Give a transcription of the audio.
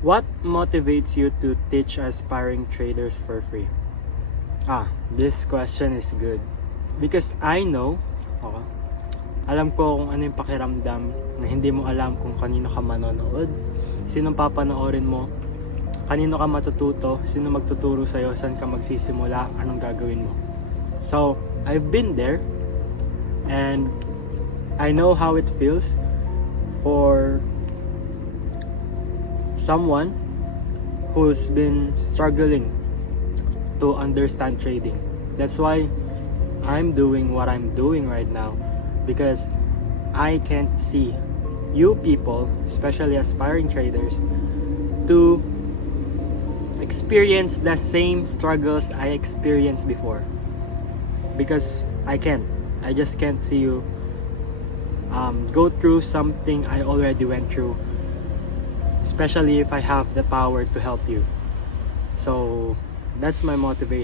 What motivates you to teach aspiring traders for free? This question is good. Because I know, okay, alam ko kung ano yung pakiramdam na hindi mo alam kung kanino ka manonood, sinong papanoorin mo, kanino ka matututo, sino magtuturo sa'yo, saan ka magsisimula, anong gagawin mo. So, I've been there and I know how it feels for someone who's been struggling to understand trading. That's why I'm doing what I'm doing right now, because I can't see you people, especially aspiring traders, to experience the same struggles I experienced before. Because I just can't see you go through something I already went through, especially if I have the power to help you. So that's my motivation.